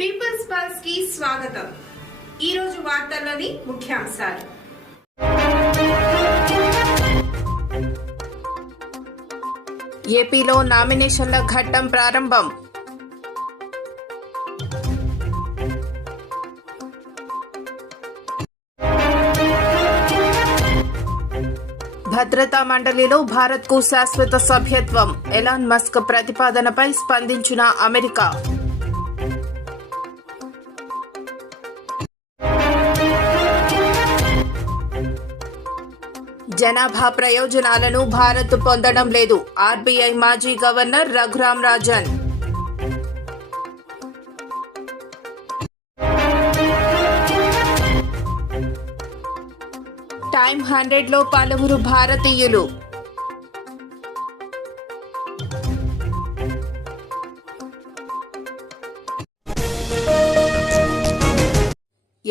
Peoples పల్స్కి స్వాగతం. ఈ రోజు వార్తల్లోని ముఖ్యాంశాలు. ఏపీలో నామినేషన్ల ఘట్టం ప్రారంభం. భద్రతా మండలిలో భారత్కు శాశ్వత సభ్యత్వం. ఎలాన్ మస్క్ ప్రతిపాదనపై స్పందించిన అమెరికా. జనాభా ప్రయోజనాలను భారత్ పొందడం లేదు. ఆర్బీఐ మాజీ గవర్నర్ రఘురాం రాజన్. టైమ్ హండ్రెడ్లో పలువురు భారతీయులు.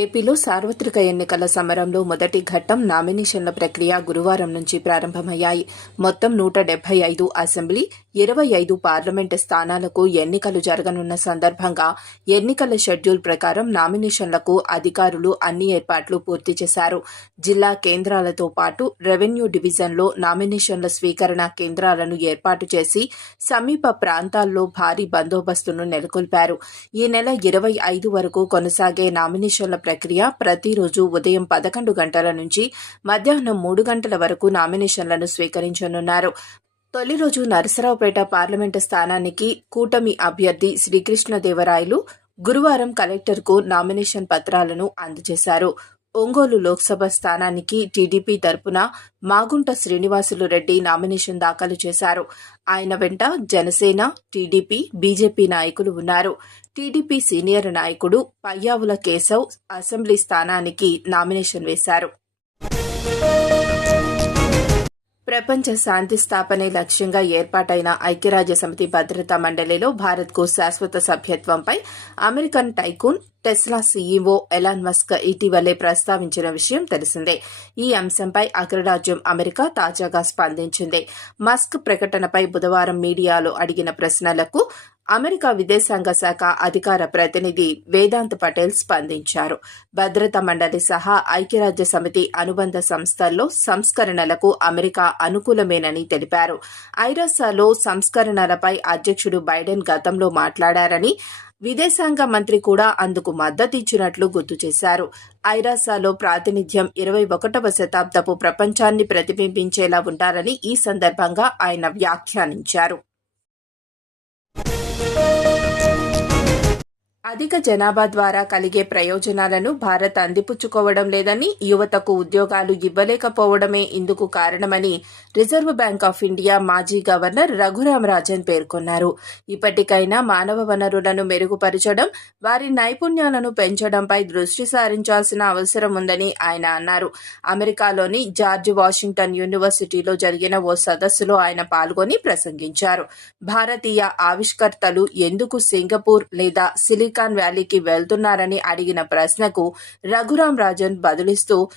ఏపీలో సార్వత్రిక ఎన్నికల సమరంలో మొదటి ఘట్టం నామినేషన్ల ప్రక్రియ గురువారం నుంచి ప్రారంభమయ్యాయి. మొత్తం నూట డెబ్బై ఐదు అసెంబ్లీ ఇరవై ఐదు పార్లమెంటు స్థానాలకు ఎన్నికలు జరగనున్న సందర్భంగా ఎన్నికల షెడ్యూల్ ప్రకారం నామినేషన్లకు అధికారులు అన్ని ఏర్పాట్లు పూర్తి చేశారు. జిల్లా కేంద్రాలతో పాటు రెవెన్యూ డివిజన్లో నామినేషన్ల స్వీకరణ కేంద్రాలను ఏర్పాటు చేసి సమీప ప్రాంతాల్లో భారీ బందోబస్తును నెలకొల్పారు. ఈ నెల ఇరవై ఐదు వరకు కొనసాగే నామినేషన్ల ప్రక్రియ ప్రతిరోజు ఉదయం పదకొండు గంటల నుంచి మధ్యాహ్నం మూడు గంటల వరకు నామినేషన్లను స్వీకరించనున్నారు. తొలి రోజు నరసరావుపేట పార్లమెంటు స్థానానికి కూటమి అభ్యర్థి శ్రీకృష్ణదేవరాయలు గురువారం కలెక్టర్కు నామినేషన్ పత్రాలను అందజేశారు. ఒంగోలు లోక్సభ స్థానానికి టీడీపీ తరపున మాగుంట శ్రీనివాసులు రెడ్డి నామినేషన్ దాఖలు చేశారు. ఆయన వెంట జనసేన టీడీపీ బీజేపీ నాయకులు ఉన్నారు. టీడీపీ సీనియర్ నాయకుడు పయ్యావుల కేశవ్ అసెంబ్లీ స్థానానికి నామినేషన్ వేశారు. ప్రపంచ శాంతి స్థాపనే లక్ష్యంగా ఏర్పాటైన ఐక్యరాజ్య సమితి భద్రతా మండలిలో భారత్కు శాశ్వత సభ్యత్వంపై American tycoon Tesla CEO Elon Musk ఇటీవలే ప్రస్తావించిన విషయం తెలిసిందే. ఈ అంశంపై అగ్రరాజ్యం అమెరికా తాజాగా స్పందించింది. మస్క్ ప్రకటనపై బుధవారం మీడియాలో అడిగిన ప్రశ్నలకు అమెరికా విదేశాంగ శాఖ అధికార ప్రతినిధి వేదాంత్ పటేల్ స్పందించారు. భద్రతా మండలి సహా ఐక్యరాజ్య సమితి అనుబంధ సంస్థల్లో సంస్కరణలకు అమెరికా అనుకూలమేనని తెలిపారు. ఐరాసాలో సంస్కరణలపై అధ్యక్షుడు బైడెన్ గతంలో మాట్లాడారని విదేశాంగ మంత్రి కూడా అందుకు మద్దతిచ్చినట్లు గుర్తు చేశారు. ఐరాసాలో ప్రాతినిధ్యం ఇరవై ఒకటవ శతాబ్దపు ప్రపంచాన్ని ప్రతిబింబించేలా ఉండాలని ఈ సందర్భంగా ఆయన వ్యాఖ్యానించారు. అధిక జనాభా ద్వారా కలిగే ప్రయోజనాలను భారత్ అందిపుచ్చుకోవడం లేదని యువతకు ఉద్యోగాలు ఇవ్వలేకపోవడమే ఇందుకు కారణమని రిజర్వ్ బ్యాంక్ ఆఫ్ ఇండియా మాజీ గవర్నర్ రఘురాం రాజన్ పేర్కొన్నారు. ఇప్పటికైనా మానవ వనరులను మెరుగుపరచడం వారి నైపుణ్యాలను పెంచడంపై దృష్టి సారించాల్సిన అవసరం ఉందని ఆయన అన్నారు. అమెరికాలోని జార్జ్ వాషింగ్టన్ యూనివర్సిటీలో జరిగిన ఓ సదస్సులో ఆయన పాల్గొని ప్రసంగించారు. భారతీయ ఆవిష్కర్తలు ఎందుకు సింగపూర్ లేదా సిలికాన్ వ్యాలీకి వెళ్తున్నారని అడిగిన ప్రశ్నకు రఘురాం రాజన్ బదులిస్తూ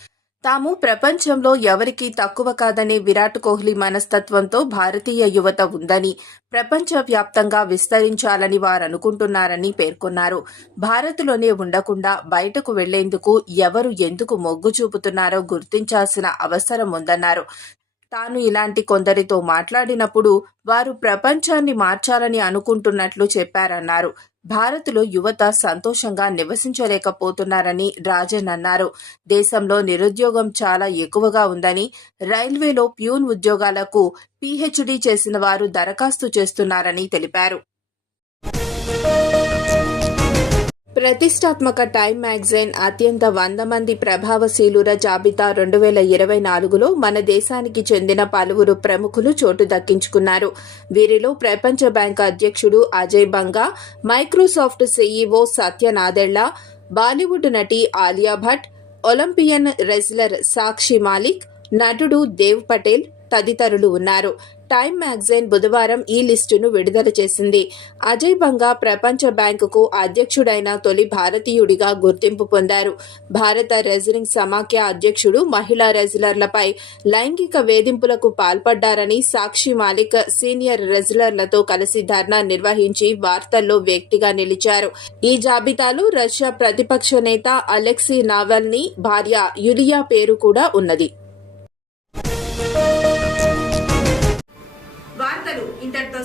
తాము ప్రపంచంలో ఎవరికీ తక్కువ కాదనే విరాట్ కోహ్లీ మనస్తత్వంతో భారతీయ యువత ఉందని ప్రపంచవ్యాప్తంగా విస్తరించాలని వారనుకుంటున్నారని పేర్కొన్నారు. భారత్లోనే ఉండకుండా బయటకు వెళ్ళేందుకు ఎవరు ఎందుకు మొగ్గు చూపుతున్నారో గుర్తించాల్సిన అవసరం ఉందన్నారు. తాను ఇలాంటి కొందరితో మాట్లాడినప్పుడు వారు ప్రపంచాన్ని మార్చాలని అనుకుంటున్నట్లు చెప్పారన్నారు. భారత్లో యువత సంతోషంగా నివసించలేకపోతున్నారని రాజన్ అన్నారు. దేశంలో నిరుద్యోగం చాలా ఎక్కువగా ఉందని రైల్వేలో ప్యూన్ ఉద్యోగాలకు పీహెచ్డీ చేసిన వారు దరఖాస్తు చేస్తున్నారని తెలిపారు. ప్రతిష్టాత్మక టైమ్ మ్యాగజైన్ అత్యంత వంద మంది ప్రభావశీలుర జాబితా రెండు వేల ఇరవై నాలుగులో మన దేశానికి చెందిన పలువురు ప్రముఖులు చోటు దక్కించుకున్నారు. వీరిలో ప్రపంచ బ్యాంక్ అధ్యక్షుడు Ajay Banga Microsoft CEO Satya Nadella Bollywood నటి ఆలియా భట్ ఒలింపియన్ రెజ్లర్ సాక్షి మాలిక్ నటుడు దేవ్ పటేల్ తదితరులు ఉన్నారు. టైమ్ మ్యాగజైన్ బుధవారం ఈ లిస్టును విడుదల చేసింది. అజయ్ బంగా ప్రపంచ బ్యాంకుకు అధ్యక్షుడైన తొలి భారతీయుడిగా గుర్తింపు పొందారు. భారత రెజరింగ్ సమాఖ్య అధ్యక్షుడు మహిళా రెజ్లర్లపై లైంగిక వేధింపులకు పాల్పడ్డారని సాక్షి మాలిక్ సీనియర్ రెజ్లర్లతో కలిసి ధర్నా నిర్వహించి వార్తల్లో వ్యక్తిగా నిలిచారు. ఈ జాబితాలో రష్యా ప్రతిపక్ష నేత అలెక్సీ నావల్ని భార్య యులియా పేరు కూడా ఉన్నది.